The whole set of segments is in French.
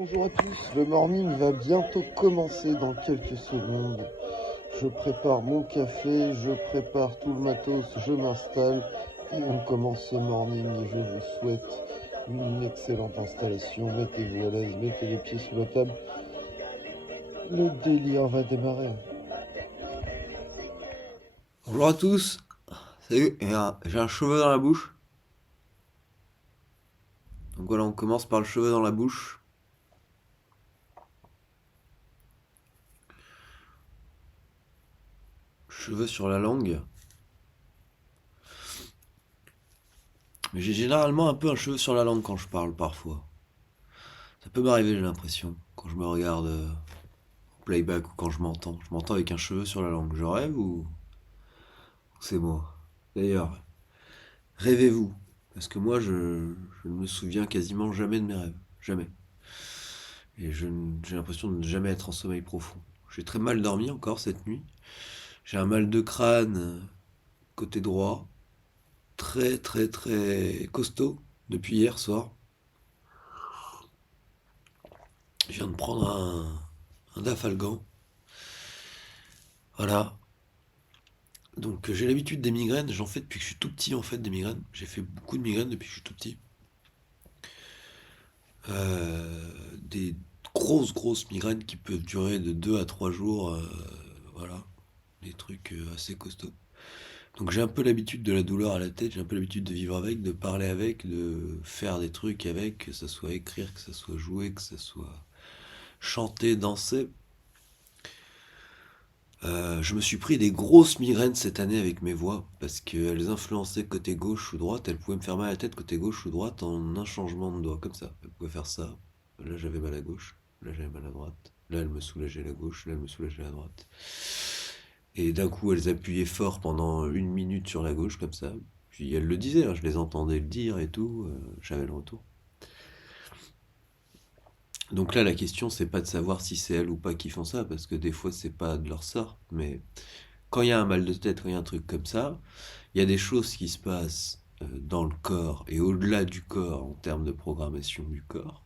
Bonjour à tous, le morning va bientôt commencer dans quelques secondes. Je prépare mon café, je prépare tout le matos, je m'installe et on commence ce morning et je vous souhaite une excellente installation. Mettez-vous à l'aise, mettez les pieds sous la table. Le délire va démarrer. Bonjour à tous. Salut, j'ai un cheveu dans la bouche. Donc voilà, on commence par le cheveu dans la bouche. Cheveux sur la langue. Mais j'ai généralement un peu un cheveu sur la langue quand je parle parfois. Ça peut m'arriver, j'ai l'impression, quand je me regarde en playback ou quand je m'entends. Je m'entends avec un cheveu sur la langue. Je rêve ou c'est moi? D'ailleurs, rêvez-vous. Parce que moi, je ne me souviens quasiment jamais de mes rêves. Jamais. Et j'ai l'impression de ne jamais être en sommeil profond. J'ai très mal dormi encore cette nuit. J'ai un mal de crâne côté droit, très très très costaud depuis hier soir. Je viens de prendre un Dafalgan. Voilà. Donc j'ai l'habitude des migraines, j'en fais depuis que je suis tout petit en fait des migraines. J'ai fait beaucoup de migraines depuis que je suis tout petit. Des grosses migraines qui peuvent durer de 2 à 3 jours. Voilà. Des trucs assez costauds. Donc j'ai un peu l'habitude de la douleur à la tête, j'ai un peu l'habitude de vivre avec, de parler avec, de faire des trucs avec, que ça soit écrire, que ça soit jouer, que ça soit chanter, danser. Je me suis pris des grosses migraines cette année avec mes voix, parce qu'elles influençaient côté gauche ou droite, elles pouvaient me faire mal à la tête côté gauche ou droite en un changement de doigt, comme ça. Elles pouvaient faire ça. Là j'avais mal à gauche, là j'avais mal à droite. Là elles me soulageaient la gauche, là elles me soulageaient la droite. Et d'un coup elles appuyaient fort pendant 1 minute sur la gauche, comme ça. Puis elles le disaient, hein, je les entendais le dire et tout, j'avais le retour. Donc là la question c'est pas de savoir si c'est elles ou pas qui font ça, parce que des fois c'est pas de leur sort, mais quand il y a un mal de tête, quand il y a un truc comme ça, il y a des choses qui se passent dans le corps et au-delà du corps en termes de programmation du corps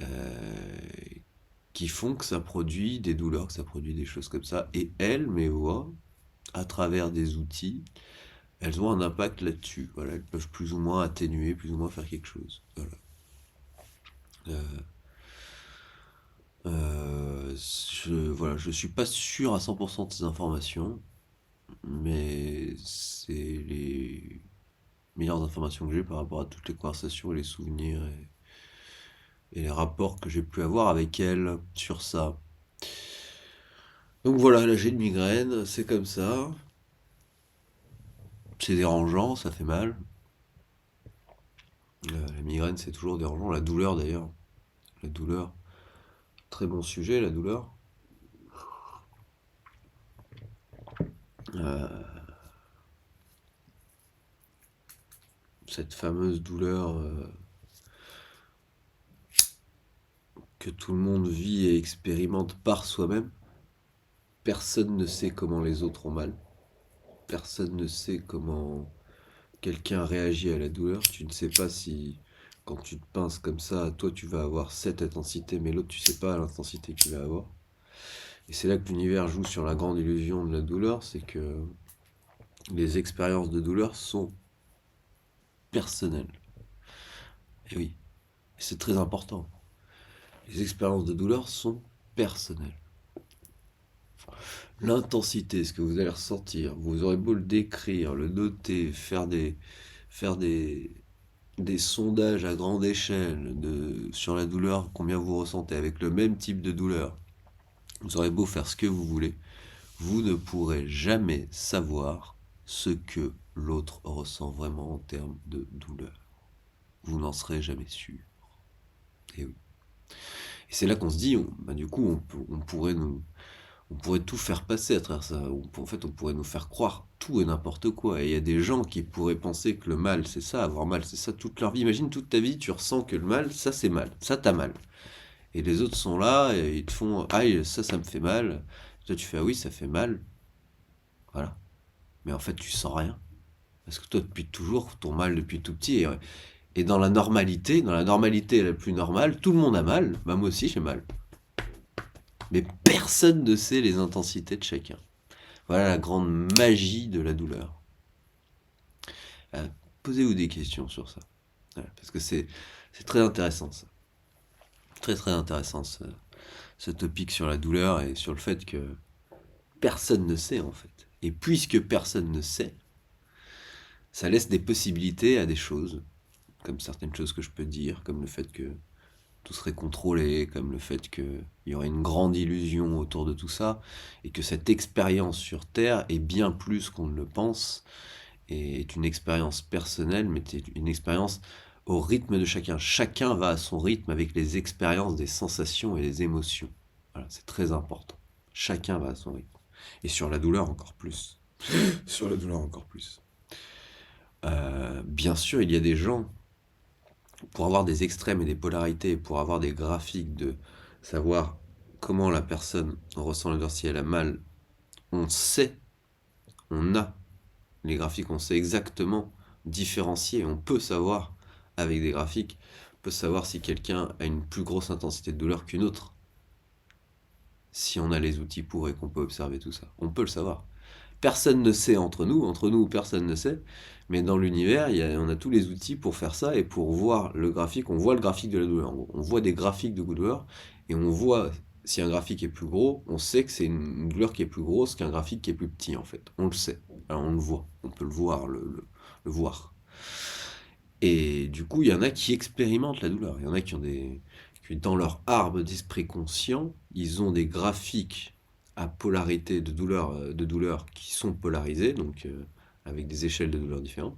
euh, qui font que ça produit des douleurs, que ça produit des choses comme ça. Et elles, mes voix, à travers des outils, elles ont un impact là-dessus. Voilà, elles peuvent plus ou moins atténuer, plus ou moins faire quelque chose. Voilà. Euh, je suis pas sûr à 100% de ces informations, mais c'est les meilleures informations que j'ai par rapport à toutes les conversations, les souvenirs et les rapports que j'ai pu avoir avec elle sur ça. Donc voilà, là j'ai une migraine, c'est comme ça. C'est dérangeant, ça fait mal. La migraine c'est toujours dérangeant, la douleur d'ailleurs. La douleur, très bon sujet, la douleur. Euh, cette fameuse douleur que tout le monde vit et expérimente par soi-même. Personne ne sait comment les autres ont mal. Personne ne sait comment quelqu'un réagit à la douleur. Tu ne sais pas si, quand tu te pinces comme ça, toi tu vas avoir cette intensité, mais l'autre tu sais pas l'intensité qu'il va avoir. Et c'est là que l'univers joue sur la grande illusion de la douleur, c'est que les expériences de douleur sont personnelles. Et oui, et c'est très important. Les expériences de douleur sont personnelles. L'intensité, ce que vous allez ressentir, vous aurez beau le décrire, le noter, faire des sondages à grande échelle sur la douleur, combien vous ressentez avec le même type de douleur. Vous aurez beau faire ce que vous voulez, vous ne pourrez jamais savoir ce que l'autre ressent vraiment en termes de douleur. Vous n'en serez jamais sûr. Et oui. Et c'est là qu'on se dit, du coup, on pourrait tout faire passer à travers ça. En fait, on pourrait nous faire croire tout et n'importe quoi. Et il y a des gens qui pourraient penser que le mal, c'est ça, avoir mal, c'est ça toute leur vie. Imagine toute ta vie, tu ressens que le mal, ça c'est mal, ça t'as mal. Et les autres sont là et ils te font, aïe, ça me fait mal. Toi, tu fais, ah oui, ça fait mal. Voilà. Mais en fait, tu sens rien. Parce que toi, depuis toujours, ton mal depuis tout petit. Et dans la normalité la plus normale, tout le monde a mal. Bah moi aussi j'ai mal. Mais personne ne sait les intensités de chacun. Voilà la grande magie de la douleur. Euh, Posez-vous des questions sur ça. Voilà, parce que c'est très intéressant ça. Très très intéressant ce topic sur la douleur et sur le fait que personne ne sait en fait. Et puisque personne ne sait, ça laisse des possibilités à des choses, comme certaines choses que je peux dire, comme le fait que tout serait contrôlé, comme le fait qu'il y aurait une grande illusion autour de tout ça, et que cette expérience sur Terre est bien plus qu'on ne le pense, et est une expérience personnelle, mais c'est une expérience au rythme de chacun. Chacun va à son rythme avec les expériences, des sensations et des émotions. Voilà, c'est très important. Chacun va à son rythme. Et sur la douleur encore plus. Sur la douleur encore plus. Bien sûr, il y a des gens, pour avoir des extrêmes et des polarités, pour avoir des graphiques de savoir comment la personne ressent la douleur si elle a mal, on sait, on a les graphiques, on sait exactement différencier, on peut savoir avec des graphiques, on peut savoir si quelqu'un a une plus grosse intensité de douleur qu'une autre. Si on a les outils pour et qu'on peut observer tout ça, on peut le savoir. Personne ne sait entre nous personne ne sait, mais dans l'univers, on a tous les outils pour faire ça et pour voir le graphique, on voit le graphique de la douleur. On voit des graphiques de douleur et on voit si un graphique est plus gros, on sait que c'est une douleur qui est plus grosse qu'un graphique qui est plus petit en fait. On le sait, alors on le voit, on peut le voir, le voir. Et du coup, il y en a qui expérimentent la douleur. Il y en a qui ont qui, dans leur arbre d'esprit conscient, ils ont des graphiques à polarité de douleur qui sont polarisés, donc avec des échelles de douleur différentes.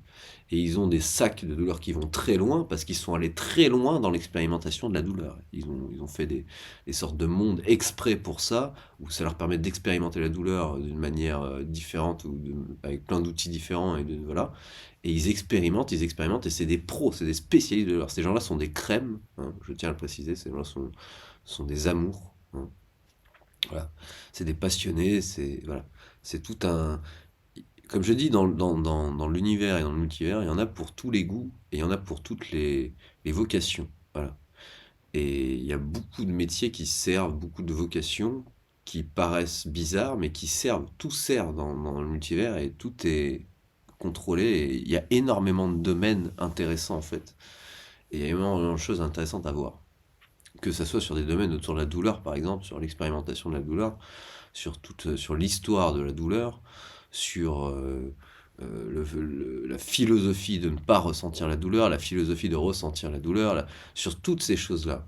Et ils ont des sacs de douleur qui vont très loin parce qu'ils sont allés très loin dans l'expérimentation de la douleur. Ils ont fait des sortes de mondes exprès pour ça, où ça leur permet d'expérimenter la douleur d'une manière différente, avec plein d'outils différents. Voilà. Et ils expérimentent, et c'est des pros, c'est des spécialistes de l'art. Ces gens-là sont des crèmes, hein, je tiens à le préciser, ces gens-là sont des amours. Hein, voilà. C'est des passionnés, voilà. C'est tout un. Comme je dis, dans l'univers et dans le multivers, il y en a pour tous les goûts et il y en a pour toutes les vocations. Voilà. Et il y a beaucoup de métiers qui servent, beaucoup de vocations qui paraissent bizarres, mais qui servent. Tout sert dans le multivers et tout est contrôlé. Et il y a énormément de domaines intéressants en fait. Et il y a énormément de choses intéressantes à voir. Que ça soit sur des domaines autour de la douleur, par exemple, sur l'expérimentation de la douleur, sur l'histoire de la douleur, sur la philosophie de ne pas ressentir la douleur, la philosophie de ressentir la douleur, sur toutes ces choses-là.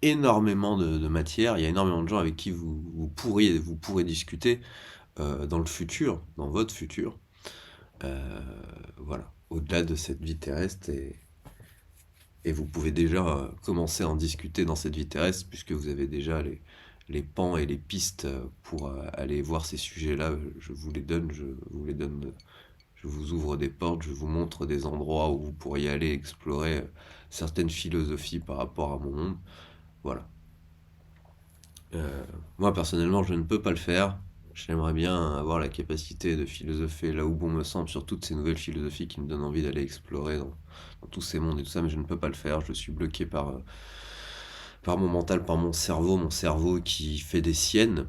Énormément de matière, il y a énormément de gens avec qui vous pourrez discuter dans le futur, dans votre futur. Voilà, au-delà de cette vie terrestre et vous pouvez déjà commencer à en discuter dans cette vie terrestre puisque vous avez déjà les pans et les pistes pour aller voir ces sujets-là. Je vous les donne, je vous ouvre des portes, je vous montre des endroits où vous pourriez aller explorer certaines philosophies par rapport à mon monde. Voilà. Moi personnellement, je ne peux pas le faire. J'aimerais bien avoir la capacité de philosopher là où bon me semble sur toutes ces nouvelles philosophies qui me donnent envie d'aller explorer dans tous ces mondes et tout ça, mais je ne peux pas le faire. Je suis bloqué par mon mental, par mon cerveau qui fait des siennes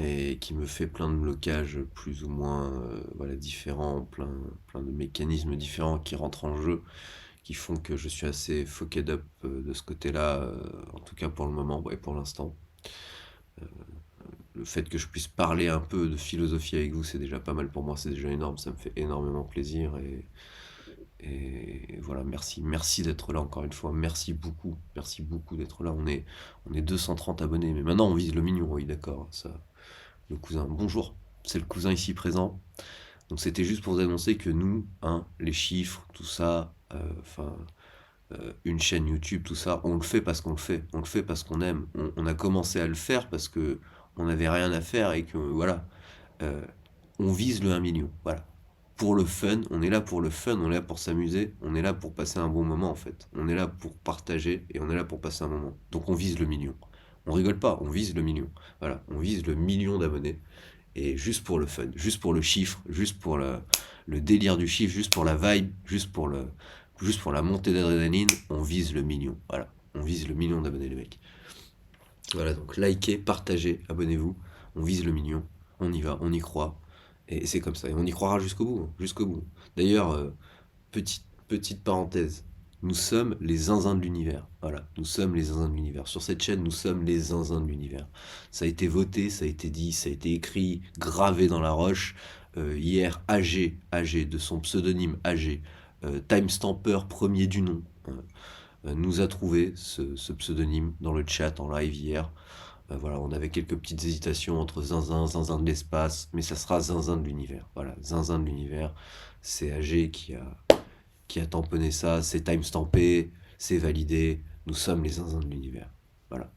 et qui me fait plein de blocages plus ou moins voilà, différents, plein de mécanismes différents qui rentrent en jeu, qui font que je suis assez fucked up de ce côté-là, en tout cas pour le moment, ouais, pour l'instant. Le fait que je puisse parler un peu de philosophie avec vous, c'est déjà pas mal pour moi, c'est déjà énorme, ça me fait énormément plaisir et voilà, merci d'être là encore une fois, merci beaucoup d'être là. On est 230 abonnés, mais maintenant on vise le million, oui d'accord, ça, le cousin, bonjour, c'est le cousin ici présent. Donc c'était juste pour vous annoncer que nous, hein, les chiffres, tout ça, une chaîne YouTube, tout ça, on le fait parce qu'on le fait. On le fait parce qu'on aime. On a commencé à le faire parce que on n'avait rien à faire et que voilà. Euh, on vise le 1 million. Voilà. Pour le fun, on est là pour le fun, on est là pour s'amuser, on est là pour passer un bon moment en fait. On est là pour partager et on est là pour passer un moment. Donc on vise le million. On rigole pas, on vise le million. Voilà, on vise le million d'abonnés. et juste pour le fun, juste pour le chiffre, juste pour le délire du chiffre, juste pour la vibe, juste pour la montée d'adrénaline, on vise le million. Voilà, on vise le million d'abonnés les mecs. Voilà, donc likez, partagez, abonnez-vous, on vise le million, on y va, on y croit, et c'est comme ça, et on y croira jusqu'au bout, hein, jusqu'au bout. D'ailleurs, petite parenthèse, nous sommes les zinzins de l'univers. Voilà, nous sommes les zinzins de l'univers. Sur cette chaîne, nous sommes les zinzins de l'univers. Ça a été voté, ça a été dit, ça a été écrit, gravé dans la roche. Hier, AG, de son pseudonyme AG, timestamper premier du nom, nous a trouvé ce pseudonyme dans le chat en live hier. Voilà, on avait quelques petites hésitations entre zinzin de l'espace, mais ça sera zinzin de l'univers. Voilà, zinzin de l'univers. C'est AG qui a tamponné ça, c'est timestampé, c'est validé, nous sommes les zinzins de l'univers. Voilà.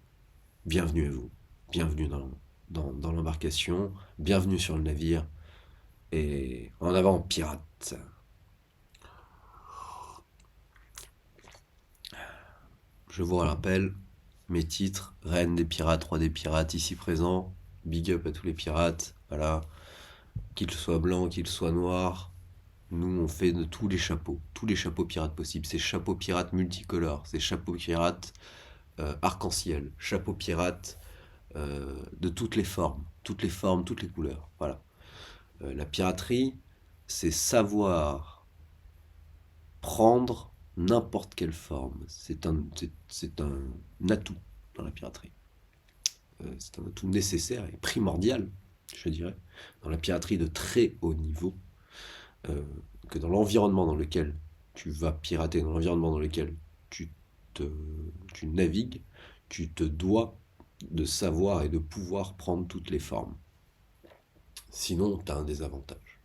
Bienvenue à vous, bienvenue dans l'embarcation, bienvenue sur le navire, et en avant pirate. Je vous rappelle, mes titres, Reine des pirates, Roi des pirates, ici présent, big up à tous les pirates, voilà, qu'ils soient blancs, qu'ils soient noirs, nous, on fait de tous les chapeaux pirates possibles. C'est chapeaux pirates multicolores, c'est chapeaux pirates arc-en-ciel, chapeaux pirates de toutes les formes, toutes les couleurs. Voilà. La piraterie, c'est savoir prendre n'importe quelle forme. C'est un atout dans la piraterie. C'est un atout nécessaire et primordial, je dirais, dans la piraterie de très haut niveau. Que dans l'environnement dans lequel tu vas pirater, dans l'environnement dans lequel tu, tu navigues, tu te dois de savoir et de pouvoir prendre toutes les formes. Sinon, tu as un désavantage.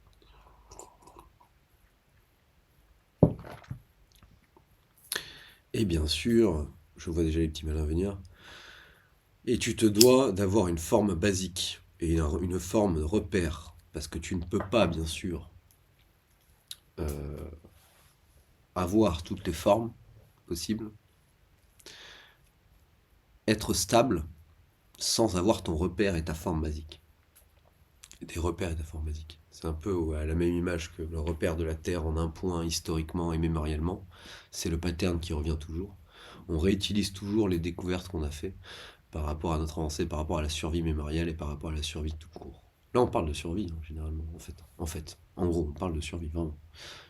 Et bien sûr, je vois déjà les petits malins venir, et tu te dois d'avoir une forme basique et une forme de repère, parce que tu ne peux pas, bien sûr, avoir toutes les formes possibles, être stable sans avoir ton repère et ta forme basique. Des repères et ta forme basique. C'est un peu à la même image que le repère de la Terre en un point historiquement et mémoriellement. C'est le pattern qui revient toujours. On réutilise toujours les découvertes qu'on a fait par rapport à notre avancée, par rapport à la survie mémorielle et par rapport à la survie tout court. Là, on parle de survie, hein, généralement, en gros, on parle de survie, vraiment.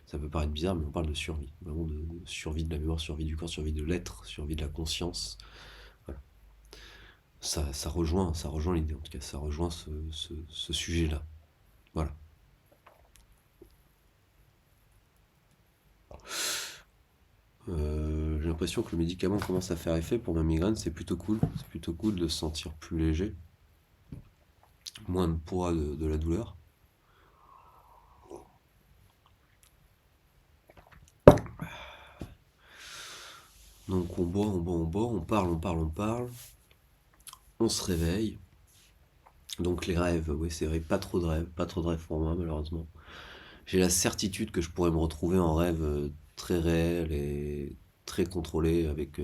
Ça peut paraître bizarre, mais on parle de survie. Vraiment de survie de la mémoire, survie du corps, survie de l'être, survie de la conscience. Voilà. Ça rejoint l'idée, en tout cas, ça rejoint ce sujet-là. Voilà. J'ai l'impression que le médicament commence à faire effet pour ma migraine, c'est plutôt cool. C'est plutôt cool de se sentir plus léger. Moins de poids de la douleur. Donc on boit, on parle. On se réveille. Donc les rêves, oui c'est vrai, pas trop de rêves pour moi malheureusement. J'ai la certitude que je pourrais me retrouver en rêve très réel et très contrôlé avec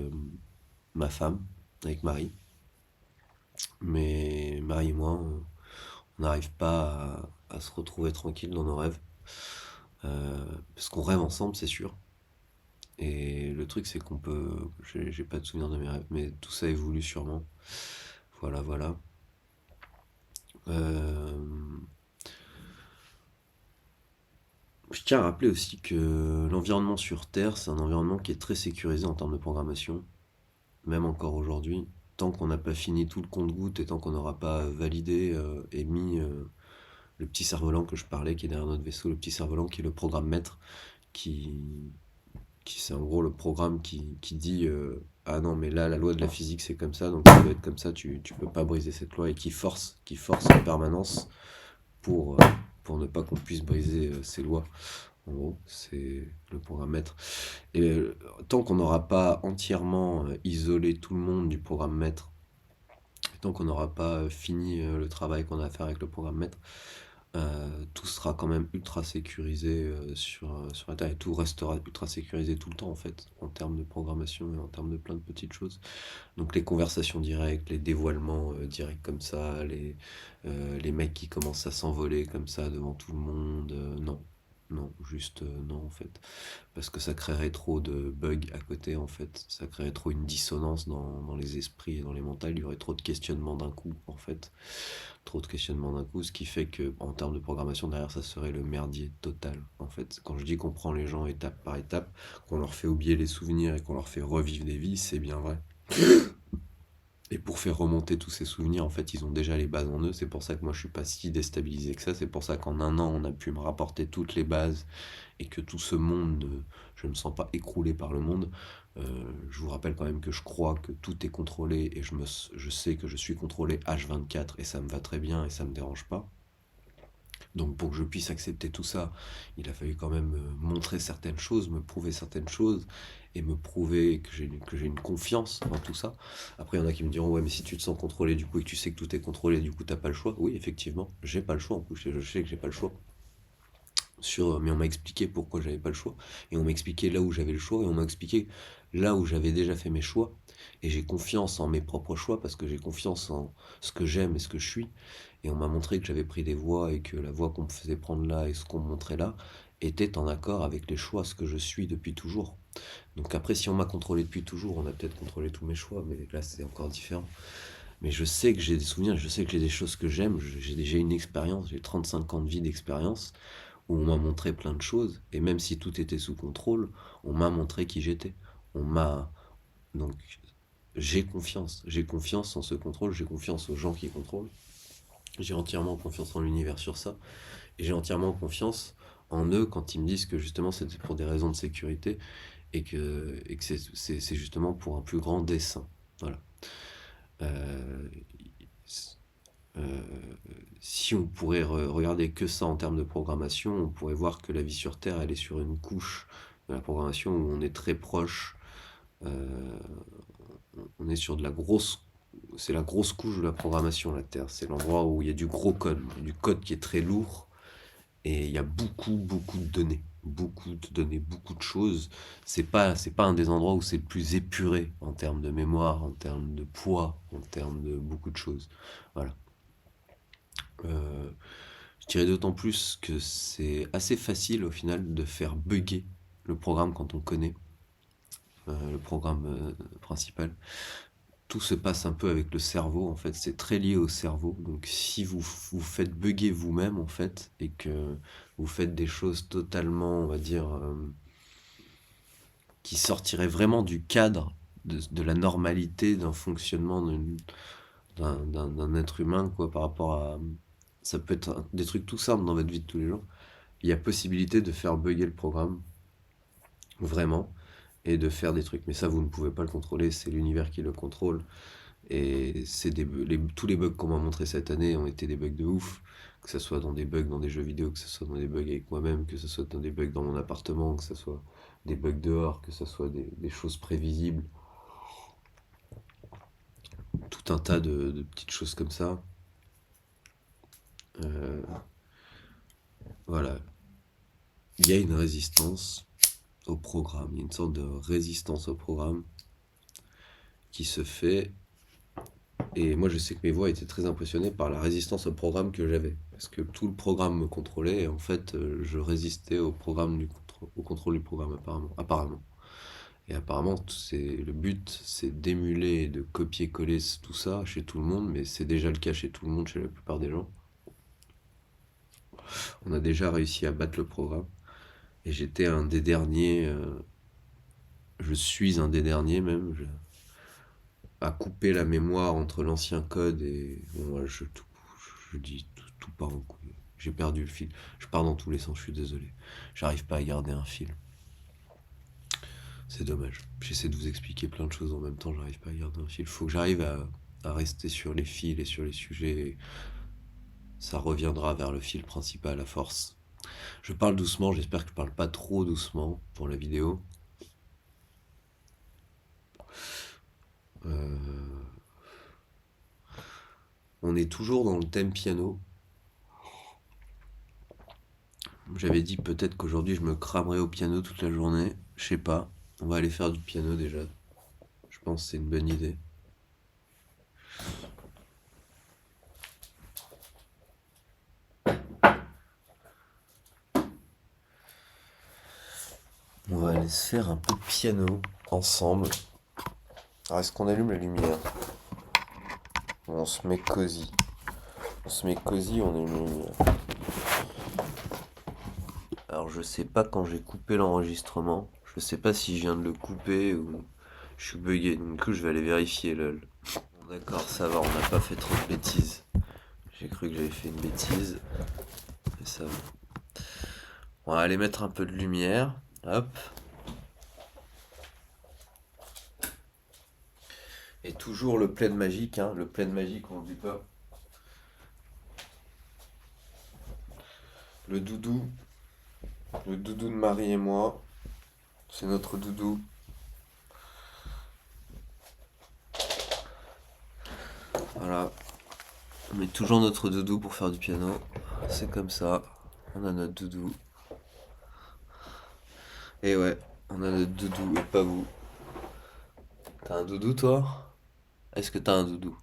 ma femme, avec Marie. Mais Marie et moi, on n'arrive pas à se retrouver tranquille dans nos rêves. Parce qu'on rêve ensemble, c'est sûr. Et le truc, c'est qu'on peut. J'ai pas de souvenir de mes rêves, mais tout ça évolue sûrement. Voilà. Euh, Je tiens à rappeler aussi que l'environnement sur Terre, c'est un environnement qui est très sécurisé en termes de programmation, même encore aujourd'hui. Tant qu'on n'a pas fini tout le compte-gouttes et tant qu'on n'aura pas validé et mis le petit cerf-volant que je parlais, qui est derrière notre vaisseau, le petit cerf-volant qui est le programme maître, qui, qui c'est en gros le programme qui dit ah non mais là la loi de la physique c'est comme ça donc ça doit être comme ça, tu peux pas briser cette loi et qui force en permanence pour, euh, pour ne pas qu'on puisse briser ces lois. En gros, c'est le programme maître. Et tant qu'on n'aura pas entièrement isolé tout le monde du programme maître, tant qu'on n'aura pas fini le travail qu'on a à faire avec le programme maître, tout sera quand même ultra sécurisé sur Internet, et tout restera ultra sécurisé tout le temps en fait, en termes de programmation et en termes de plein de petites choses. Donc les conversations directes, les dévoilements directs comme ça, les mecs qui commencent à s'envoler comme ça devant tout le monde, non. Non, juste non en fait. Parce que ça créerait trop de bugs à côté en fait. Ça créerait trop une dissonance dans les esprits et dans les mentales. Il y aurait trop de questionnements d'un coup en fait. Trop de questionnements d'un coup, ce qui fait que en termes de programmation derrière ça serait le merdier total en fait. Quand je dis qu'on prend les gens étape par étape, qu'on leur fait oublier les souvenirs et qu'on leur fait revivre des vies, c'est bien vrai. Et pour faire remonter tous ces souvenirs, en fait, ils ont déjà les bases en eux. C'est pour ça que moi, je suis pas si déstabilisé que ça. C'est pour ça qu'en un an, on a pu me rapporter toutes les bases et que tout ce monde, je ne me sens pas écroulé par le monde. Je vous rappelle quand même que je crois que tout est contrôlé et je sais que je suis contrôlé H24 et ça me va très bien et ça me dérange pas. Donc pour que je puisse accepter tout ça, il a fallu quand même montrer certaines choses, me prouver certaines choses et me prouver que j'ai une confiance dans tout ça. Après, il y en a qui me diront, ouais, mais si tu te sens contrôlé du coup et que tu sais que tout est contrôlé, du coup, t'as pas le choix. Oui, effectivement, j'ai pas le choix en plus, je sais que j'ai pas le choix. Mais on m'a expliqué pourquoi j'avais pas le choix. Et on m'a expliqué là où j'avais le choix. Et on m'a expliqué là où j'avais déjà fait mes choix. Et j'ai confiance en mes propres choix parce que j'ai confiance en ce que j'aime et ce que je suis. Et on m'a montré que j'avais pris des voies et que la voie qu'on me faisait prendre là et ce qu'on me montrait là était en accord avec les choix, ce que je suis depuis toujours. Donc après, si on m'a contrôlé depuis toujours, on a peut-être contrôlé tous mes choix, mais là c'est encore différent. Mais je sais que j'ai des souvenirs, je sais que j'ai des choses que j'aime, j'ai déjà une expérience, j'ai 35 ans de vie d'expérience où on m'a montré plein de choses, et même si tout était sous contrôle, on m'a montré qui j'étais. On m'a. Donc, j'ai confiance en ce contrôle, j'ai confiance aux gens qui contrôlent, j'ai entièrement confiance en l'univers sur ça, et j'ai entièrement confiance en eux quand ils me disent que justement c'était pour des raisons de sécurité, et que c'est justement pour un plus grand dessein. Voilà. Euh, euh, Si on pourrait regarder que ça en termes de programmation, on pourrait voir que la vie sur Terre, elle est sur une couche de la programmation où on est très proche. euh, on est sur de la grosse. C'est la grosse couche de la programmation, la Terre. C'est l'endroit où il y a du gros code, du code qui est très lourd. Et il y a beaucoup, beaucoup de données. Beaucoup de données, beaucoup de choses. C'est pas un des endroits où c'est le plus épuré en termes de mémoire, en termes de poids, en termes de beaucoup de choses. Voilà. Euh, Je dirais d'autant plus que c'est assez facile au final de faire bugger le programme quand on connaît le programme principal. Tout se passe un peu avec le cerveau, en fait, c'est très lié au cerveau. Donc si vous faites bugger vous-même, en fait, et que vous faites des choses totalement, on va dire, qui sortiraient vraiment du cadre de la normalité d'un fonctionnement d'un être humain, quoi, par rapport à... Ça peut être des trucs tout simples dans votre vie de tous les jours. Il y a possibilité de faire bugger le programme, vraiment, et de faire des trucs. Mais ça, vous ne pouvez pas le contrôler, c'est l'univers qui le contrôle. Et tous les bugs qu'on m'a montré cette année ont été des bugs de ouf. Que ce soit dans des bugs dans des jeux vidéo, que ce soit dans des bugs avec moi-même, que ce soit dans des bugs dans mon appartement, que ce soit des bugs dehors, que ce soit des choses prévisibles. Tout un tas de petites choses comme ça. Euh, voilà. Il y a une résistance au programme. Il y a une sorte de résistance au programme qui se fait. Et moi, je sais que mes voix étaient très impressionnées par la résistance au programme que j'avais. Parce que tout le programme me contrôlait et en fait, je résistais au contrôle du programme, apparemment. Et apparemment, le but, c'est d'émuler et de copier-coller tout ça chez tout le monde, mais c'est déjà le cas chez tout le monde, chez la plupart des gens. On a déjà réussi à battre le programme. Et j'étais un des derniers, je suis un des derniers même, à couper la mémoire entre l'ancien code et... Bon, ouais, je dis tout part en couille. J'ai perdu le fil. Je pars dans tous les sens, je suis désolé. J'arrive pas à garder un fil. C'est dommage. J'essaie de vous expliquer plein de choses en même temps, j'arrive pas à garder un fil. Faut que j'arrive à rester sur les fils et sur les sujets. Ça reviendra vers le fil principal à force. Je parle doucement, j'espère que je parle pas trop doucement pour la vidéo. Euh, on est toujours dans le thème piano. j'avais dit peut-être qu'aujourd'hui je me cramerais au piano toute la journée. Je sais pas. On va aller faire du piano déjà. Je pense que c'est une bonne idée. On va aller se faire un peu de piano ensemble. Alors est-ce qu'on allume la lumière? On se met cosy. On se met cosy, on allume la lumière. Alors je sais pas quand j'ai coupé l'enregistrement. Je sais pas si je viens de le couper ou je suis bugué. Du coup je vais aller vérifier lol. Bon, d'accord, ça va, on n'a pas fait trop de bêtises. J'ai cru que j'avais fait une bêtise. Mais ça va. On va aller mettre un peu de lumière. Hop. Et toujours le plaid magique, hein. Le plaid magique, on n'oublie pas. Le doudou. Le doudou de Marie et moi. C'est notre doudou. Voilà. On met toujours notre doudou pour faire du piano. C'est comme ça. On a notre doudou. Et ouais, on a notre doudou et pas vous. T'as un doudou toi? Est-ce que t'as un doudou?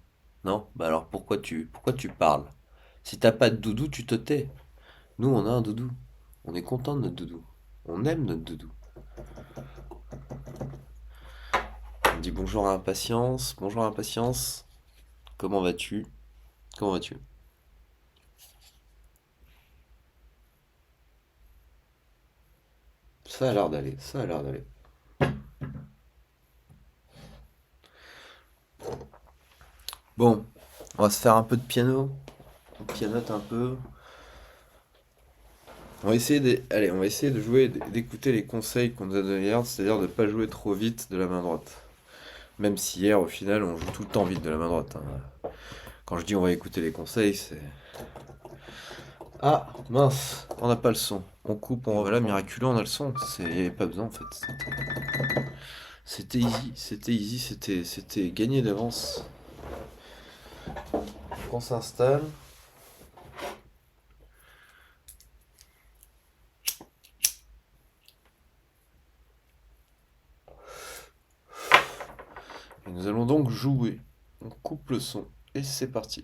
Non? Bah alors pourquoi tu parles? Si t'as pas de doudou, tu te tais. Nous on a un doudou. On est content de notre doudou. On aime notre doudou. On dit bonjour à Impatience. Bonjour à Impatience. Comment vas-tu? Comment vas-tu? Ça a l'air d'aller, ça a l'air d'aller. Bon, on va se faire un peu de piano. On pianote un peu. Allez, on va essayer de jouer, d'écouter les conseils qu'on nous a donnés hier, c'est-à-dire de ne pas jouer trop vite de la main droite. Même si hier, au final, on joue tout le temps vite de la main droite, hein. Quand je dis on va écouter les conseils, c'est... Ah, mince, on n'a pas le son. On coupe, on voilà, miraculeux, on a le son. Il n'y avait pas besoin, en fait. C'était gagné d'avance. On s'installe. Et nous allons donc jouer. On coupe le son. Et c'est parti.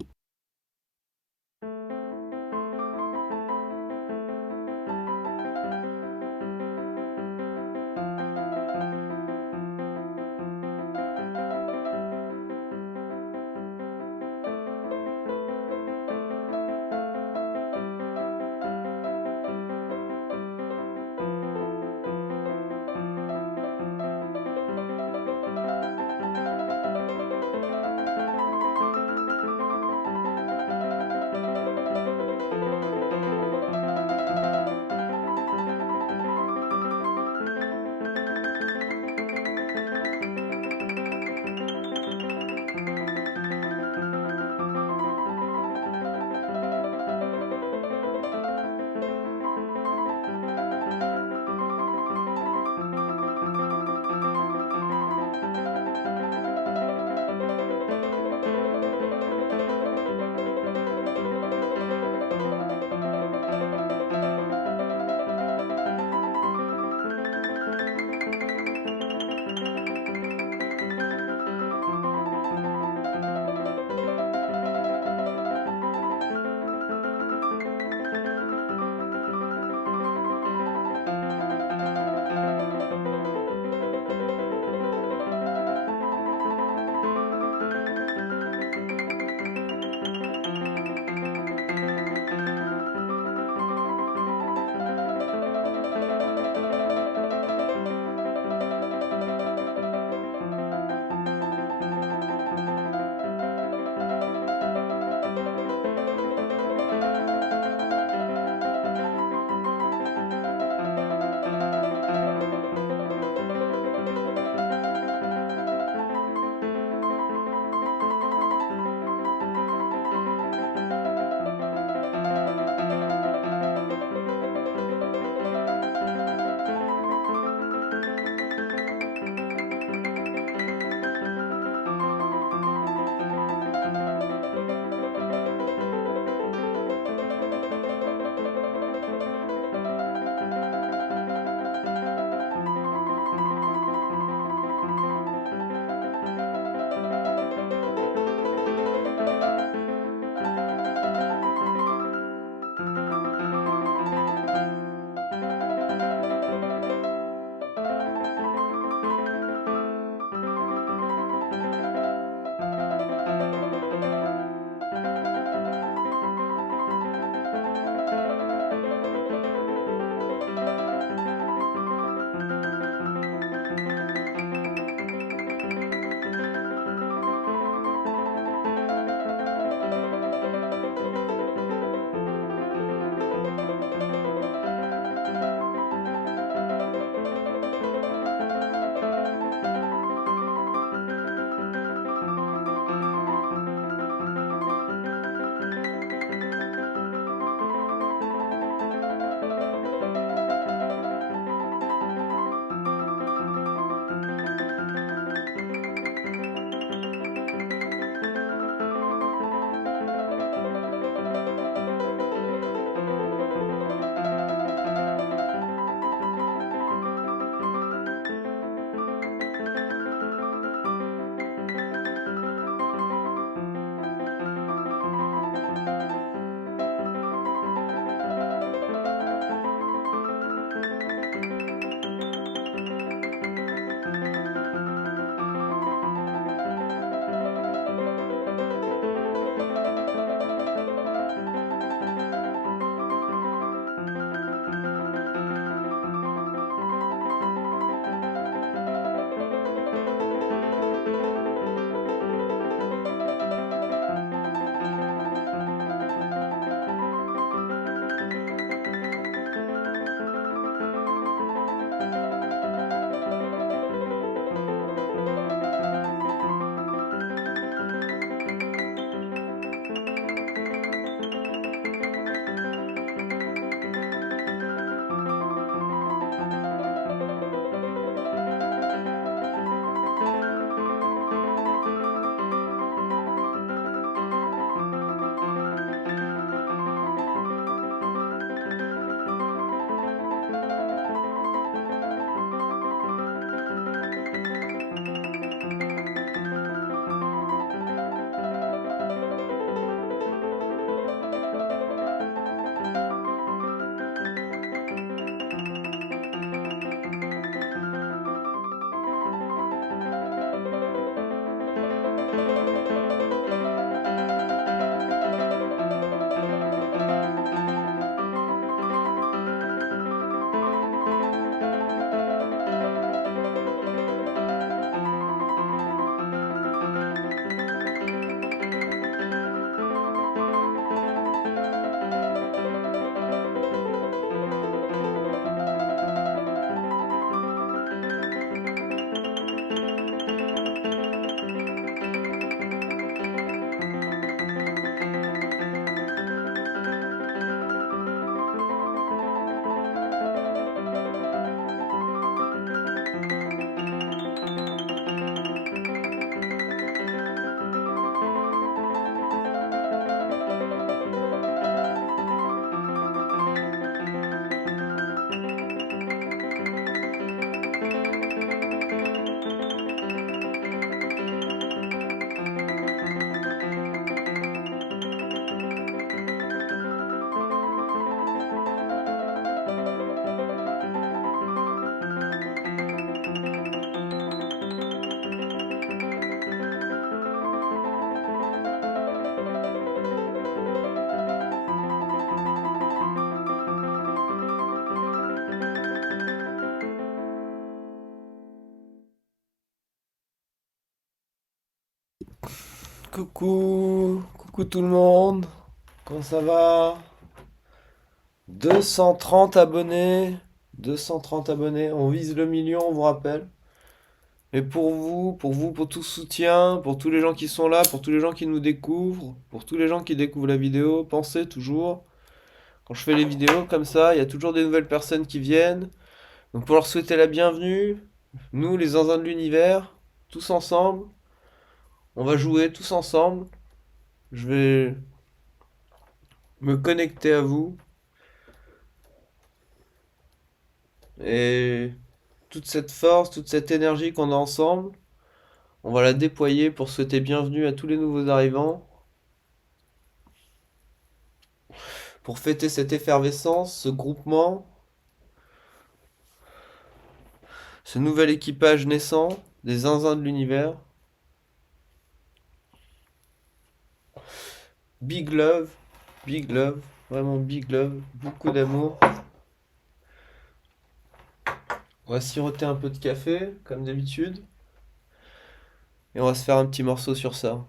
Coucou tout le monde, comment ça va? 230 abonnés, 230 abonnés, on vise le million, on vous rappelle. Et pour tout soutien, pour tous les gens qui sont là, pour tous les gens qui nous découvrent, pour tous les gens qui découvrent la vidéo, pensez toujours, quand je fais les vidéos comme ça, il y a toujours des nouvelles personnes qui viennent. Donc pour leur souhaiter la bienvenue, nous les zinzins de l'univers, tous ensemble, on va jouer tous ensemble. Je vais me connecter à vous et toute cette force, toute cette énergie qu'on a ensemble, on va la déployer pour souhaiter bienvenue à tous les nouveaux arrivants, pour fêter cette effervescence, ce groupement, ce nouvel équipage naissant des zinzins de l'univers. Big love, vraiment big love, beaucoup d'amour. On va siroter un peu de café, comme d'habitude, et on va se faire un petit morceau sur ça.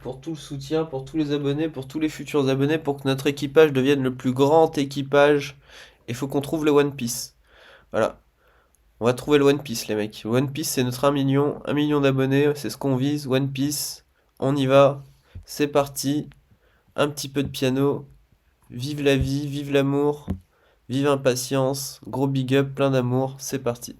Pour tout le soutien, pour tous les abonnés, pour tous les futurs abonnés, pour que notre équipage devienne le plus grand équipage, il faut qu'on trouve le One Piece. Voilà. On va trouver le One Piece, les mecs. One Piece, c'est notre 1 million d'abonnés, c'est ce qu'on vise. One Piece, on y va. C'est parti. Un petit peu de piano. Vive la vie, vive l'amour, vive impatience. Gros big up, plein d'amour. C'est parti.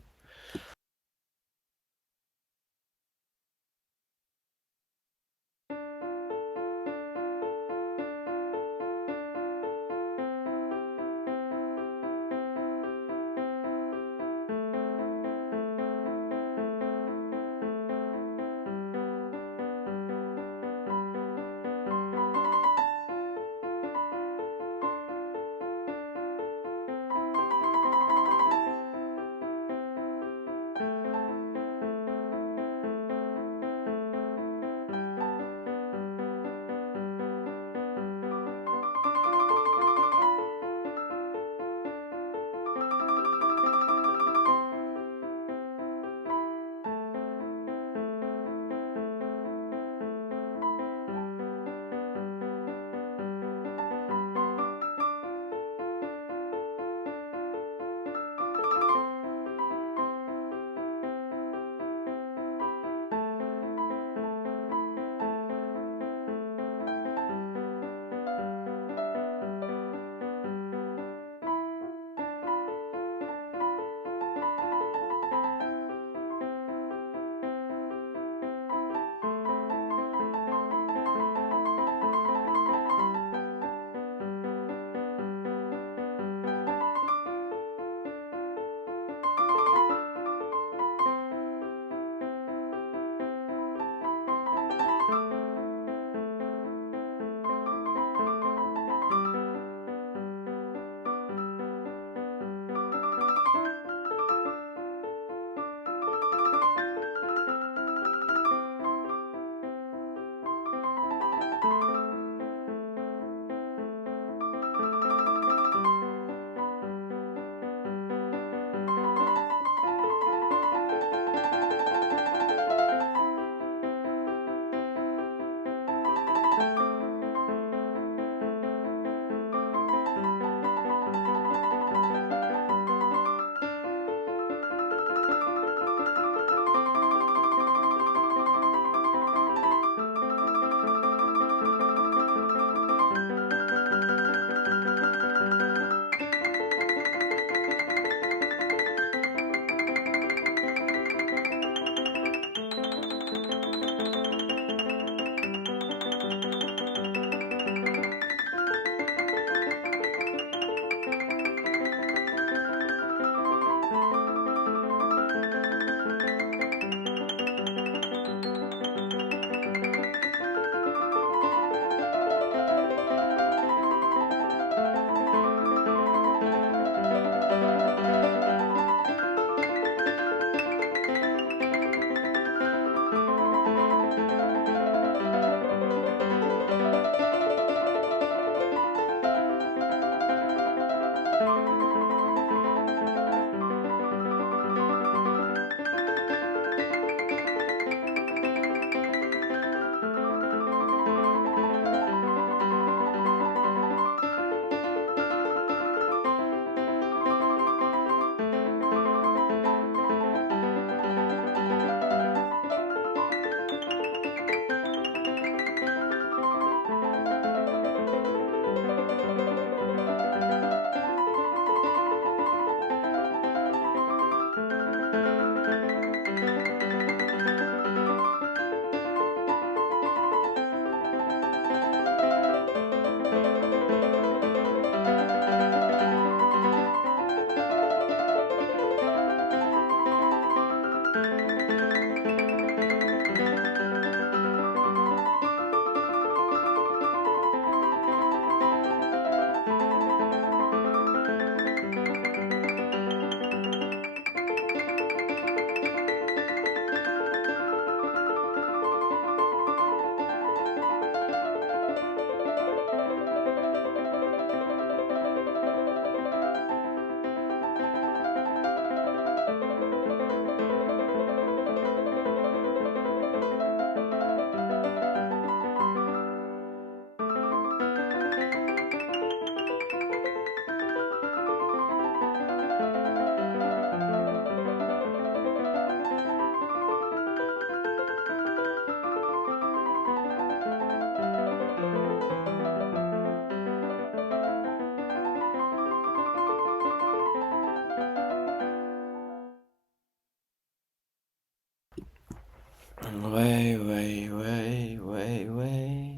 Ouais, ouais, ouais, ouais, ouais.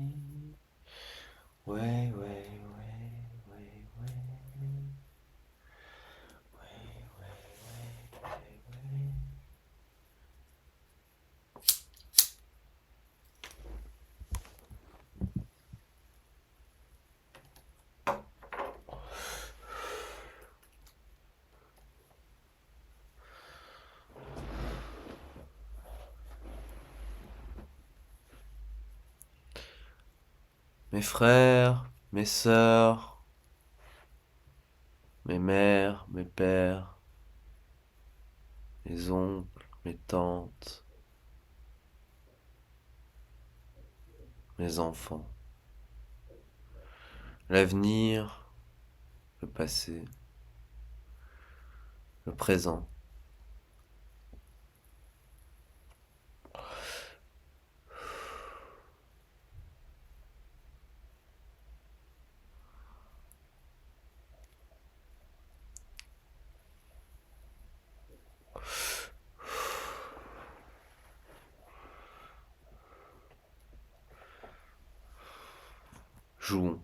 Ouais, ouais, ouais, ouais, ouais. Mes frères, mes sœurs, mes mères, mes pères, mes oncles, mes tantes, mes enfants. L'avenir, le passé, le présent. Jouons.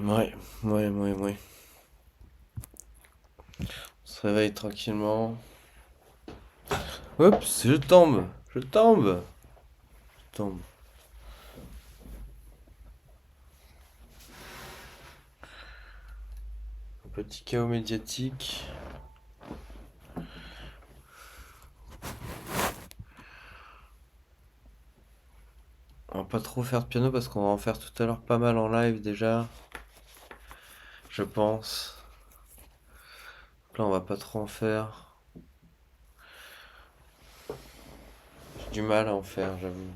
Ouais, ouais. On se réveille tranquillement. Oups, je tombe. Un petit chaos médiatique. On va pas trop faire de piano parce qu'on va en faire tout à l'heure pas mal en live déjà, je pense. Donc là, on va pas trop en faire. J'ai du mal à en faire, j'avoue.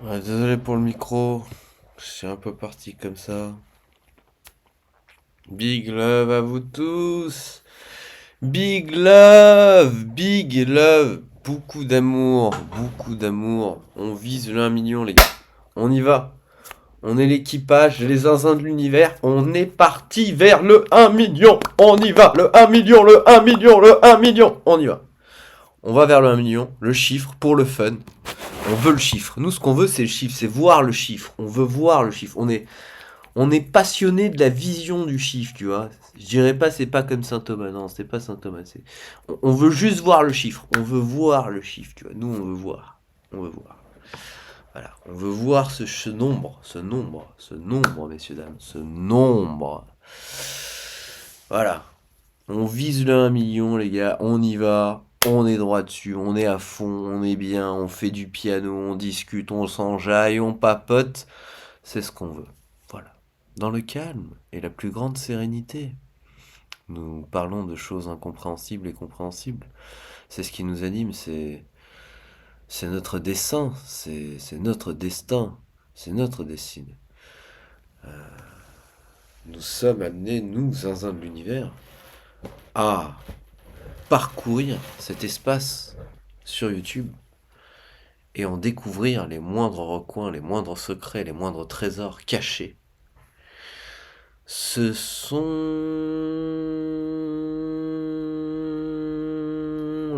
Ouais, désolé pour le micro, je suis un peu parti comme ça. Big love à vous tous. Big love, beaucoup d'amour, beaucoup d'amour. On vise le 1 million les gars. On y va. On est l'équipage, les zinzins de l'univers. On est parti vers le 1 million. On y va. Le 1 million, le 1 million, le 1 million. On y va. On va vers le 1 million. Le chiffre pour le fun. On veut le chiffre. Nous, ce qu'on veut, c'est le chiffre. C'est voir le chiffre. On veut voir le chiffre. On est passionné de la vision du chiffre, tu vois. Je dirais pas c'est pas comme Saint Thomas, non, c'est pas Saint Thomas. On veut juste voir le chiffre. On veut voir le chiffre, tu vois. Nous, on veut voir. On veut voir. Voilà, on veut voir ce nombre, messieurs, dames, ce nombre. Voilà, on vise le 1 million, les gars, on y va. On est droit dessus, on est à fond, on est bien, on fait du piano, on discute, on s'enjaille, on papote. C'est ce qu'on veut. Voilà. Dans le calme et la plus grande sérénité. Nous parlons de choses incompréhensibles et compréhensibles. C'est ce qui nous anime, c'est notre dessein, c'est notre destin, c'est notre destinée. Nous sommes amenés, nous, zinzins de l'univers, à parcourir cet espace sur YouTube et en découvrir les moindres recoins, les moindres secrets, les moindres trésors cachés. Ce sont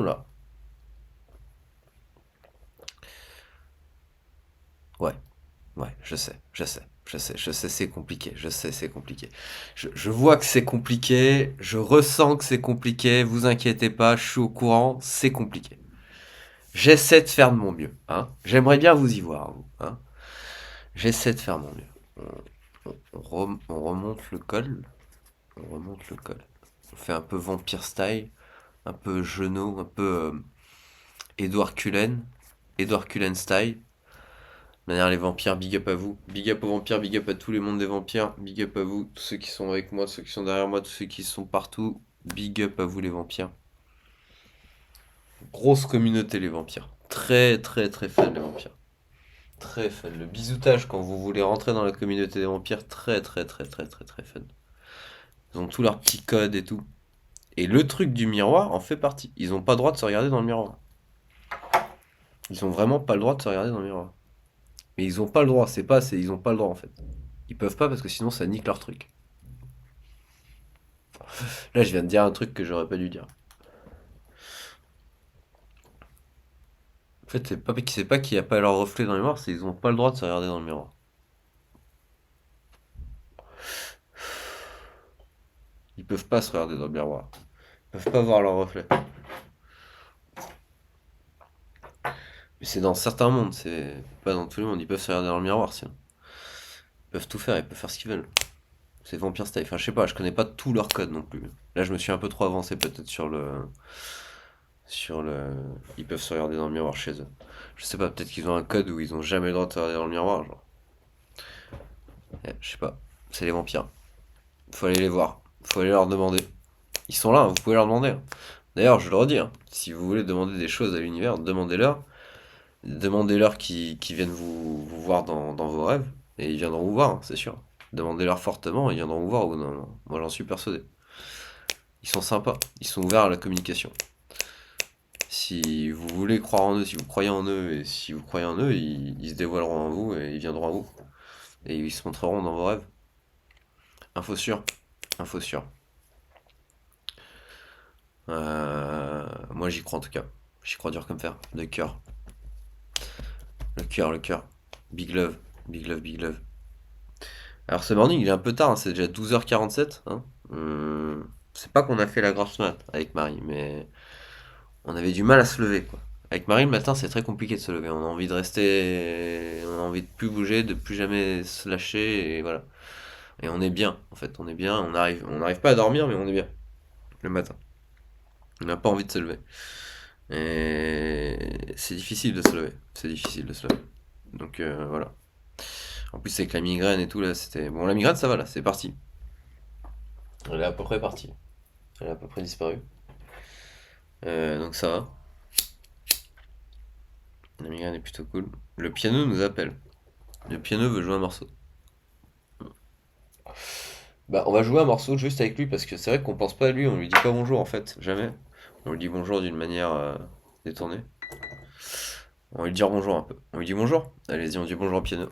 là. Ouais, ouais, je sais, c'est compliqué, je sais, c'est compliqué. Je vois que c'est compliqué, je ressens que c'est compliqué, vous inquiétez pas, je suis au courant, c'est compliqué. J'essaie de faire de mon mieux, hein. J'aimerais bien vous y voir, vous, hein. J'essaie de faire mon mieux. On remonte le col, on remonte le col. On fait un peu vampire style, un peu Genot, un peu Edward Cullen style. Manière les vampires, big up à vous. Big up aux vampires, big up à tous les mondes des vampires. Big up à vous, tous ceux qui sont avec moi, tous ceux qui sont derrière moi, tous ceux qui sont partout. Big up à vous les vampires. Grosse communauté les vampires. Très très très fan les vampires. Très fan. Le bisoutage quand vous voulez rentrer dans la communauté des vampires, très très très très très très fan. Ils ont tous leurs petits codes et tout. Et le truc du miroir en fait partie. Ils ont pas le droit de se regarder dans le miroir. Ils ont vraiment pas le droit de se regarder dans le miroir. Mais ils ont pas le droit, ils ont pas le droit en fait. Ils peuvent pas parce que sinon ça nique leur truc. Là, je viens de dire un truc que j'aurais pas dû dire. En fait, c'est pas qu'il n'y a pas leur reflet dans le miroir, c'est qu'ils ont pas le droit de se regarder dans le miroir. Ils peuvent pas se regarder dans le miroir. Ils peuvent pas voir leur reflet. Mais c'est dans certains mondes, c'est pas dans tous les mondes. Ils peuvent se regarder dans le miroir sinon. Ils peuvent tout faire, ils peuvent faire ce qu'ils veulent. C'est Vampire Style. Enfin, je sais pas, je connais pas tous leurs codes non plus. Là, je me suis un peu trop avancé peut-être sur le. Sur le. Ils peuvent se regarder dans le miroir chez eux. Je sais pas, peut-être qu'ils ont un code où ils ont jamais le droit de se regarder dans le miroir, genre. Je sais pas. C'est les vampires. Faut aller les voir. Faut aller leur demander. Ils sont là, hein, vous pouvez leur demander, hein. D'ailleurs, je le redis, hein, si vous voulez demander des choses à l'univers, demandez-leur. Demandez-leur qu'ils viennent vous voir dans vos rêves. Et ils viendront vous voir, hein, c'est sûr. Demandez-leur fortement, ils viendront vous voir ou non, non. Moi, j'en suis persuadé. Ils sont sympas, ils sont ouverts à la communication. Si vous voulez croire en eux, si vous croyez en eux, et si vous croyez en eux, ils se dévoileront en vous et ils viendront à vous. Et ils se montreront dans vos rêves. Info sûre, info sûre. Moi j'y crois en tout cas. J'y crois dur comme fer. De cœur. Le cœur, le cœur. Big love. Big love, big love. Alors ce morning il est un peu tard, hein, c'est déjà 12h47. Hein. C'est pas qu'on a fait la grosse mat avec Marie, mais on avait du mal à se lever quoi. Avec Marie le matin c'est très compliqué de se lever. On a envie de rester. On a envie de plus bouger, de plus jamais se lâcher et voilà. Et on est bien en fait, on est bien, on arrive pas à dormir mais on est bien le matin. On n'a pas envie de se lever. Et c'est difficile de se lever. C'est difficile de se lever. Donc voilà. En plus avec la migraine et tout là, c'était. Bon la migraine ça va là, c'est parti. Elle est à peu près partie. Elle est à peu près disparue. Donc ça va. La migraine est plutôt cool. Le piano nous appelle. Le piano veut jouer un morceau. Bah on va jouer un morceau juste avec lui parce que c'est vrai qu'on pense pas à lui, on lui dit pas bonjour en fait, jamais. On lui dit bonjour d'une manière détournée. On va lui dire bonjour un peu. On lui dit bonjour. Allez-y, on dit bonjour au piano.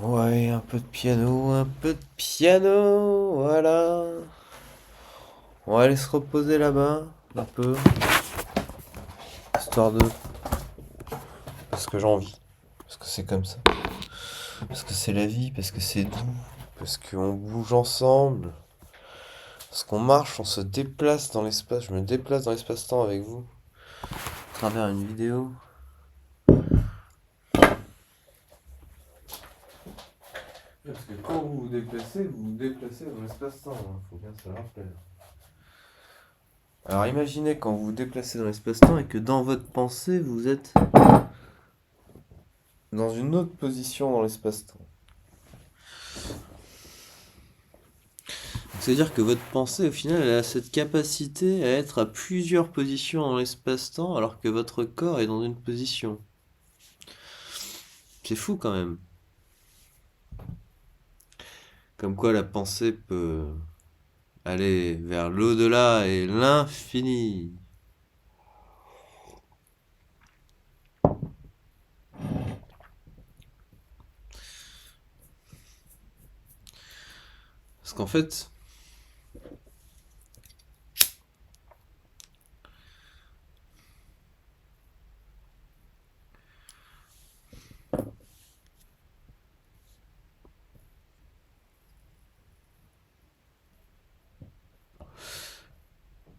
Ouais, un peu de piano, un peu de piano, voilà. On va aller se reposer là-bas, un peu, histoire de... Parce que j'ai envie, parce que c'est comme ça, parce que c'est la vie, parce que c'est doux, parce qu'on bouge ensemble, parce qu'on marche, on se déplace dans l'espace, je me déplace dans l'espace-temps avec vous, à travers une vidéo. Parce que quand vous vous déplacez dans l'espace-temps, hein, faut bien se le rappeler. Alors imaginez quand vous vous déplacez dans l'espace-temps et que dans votre pensée, vous êtes dans une autre position dans l'espace-temps. C'est-à-dire que votre pensée, au final, elle a cette capacité à être à plusieurs positions dans l'espace-temps alors que votre corps est dans une position. C'est fou quand même. Comme quoi la pensée peut aller vers l'au-delà et l'infini. Parce qu'en fait,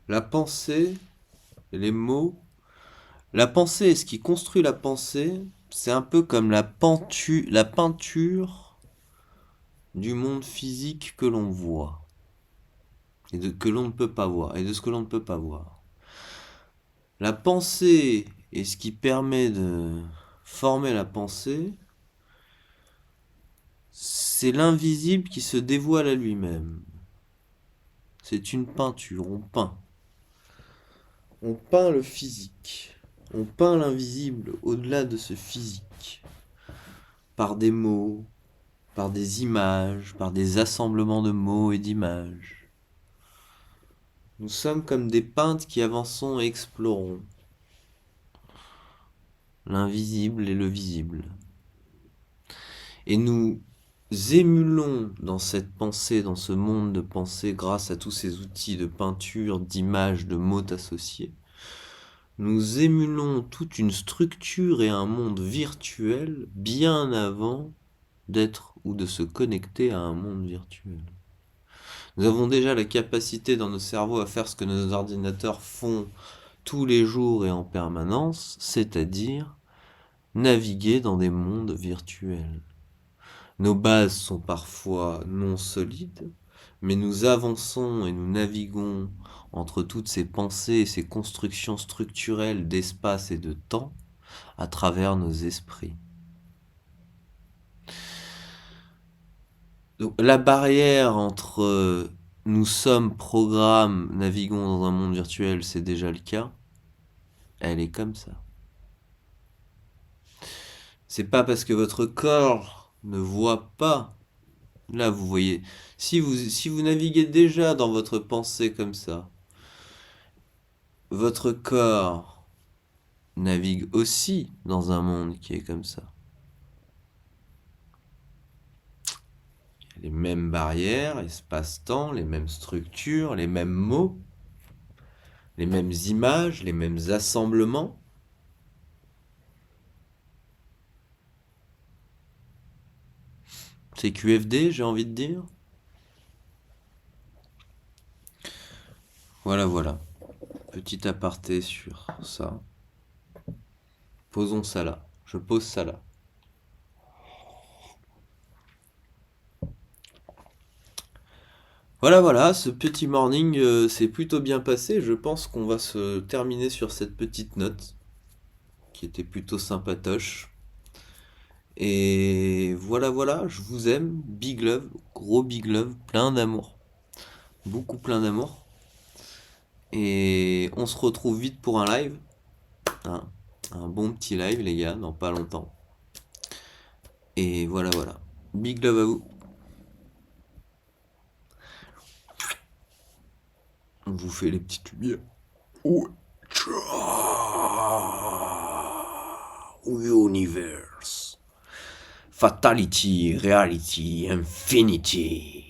la pensée, les mots, la pensée et ce qui construit la pensée, c'est un peu comme la peinture du monde physique que l'on voit que l'on ne peut pas voir et de ce que l'on ne peut pas voir. La pensée et ce qui permet de former la pensée, c'est l'invisible qui se dévoile à lui-même. C'est une peinture, on peint. On peint le physique. On peint l'invisible au-delà de ce physique. Par des mots, par des images, par des assemblements de mots et d'images. Nous sommes comme des peintres qui avançons et explorons l'invisible et le visible. Et nous émulons dans cette pensée, dans ce monde de pensée, grâce à tous ces outils de peinture, d'images, de mots associés. Nous émulons toute une structure et un monde virtuel bien avant d'être ou de se connecter à un monde virtuel. Nous avons déjà la capacité dans nos cerveaux à faire ce que nos ordinateurs font tous les jours et en permanence, c'est-à-dire naviguer dans des mondes virtuels. Nos bases sont parfois non solides, mais nous avançons et nous naviguons entre toutes ces pensées et ces constructions structurelles d'espace et de temps à travers nos esprits. Donc, la barrière entre nous sommes programme, naviguons dans un monde virtuel, c'est déjà le cas. Elle est comme ça. C'est pas parce que votre corps ne voit pas. Là, vous voyez, si vous naviguez déjà dans votre pensée comme ça, votre corps navigue aussi dans un monde qui est comme ça. Les mêmes barrières, espace-temps, les mêmes structures, les mêmes mots, les mêmes images, les mêmes assemblements. C'est QFD, j'ai envie de dire. Voilà. Petit aparté sur ça. Posons ça là. Je pose ça là. Voilà, ce petit morning s'est plutôt bien passé. Je pense qu'on va se terminer sur cette petite note qui était plutôt sympatoche. Et voilà, je vous aime. Big love, gros big love, plein d'amour. Beaucoup plein d'amour. Et on se retrouve vite pour un live. Hein, un bon petit live, les gars, dans pas longtemps. Et voilà. Big love à vous. On vous fait les petites lumières. Oh, ciao, universe. Fatality, Reality, Infinity.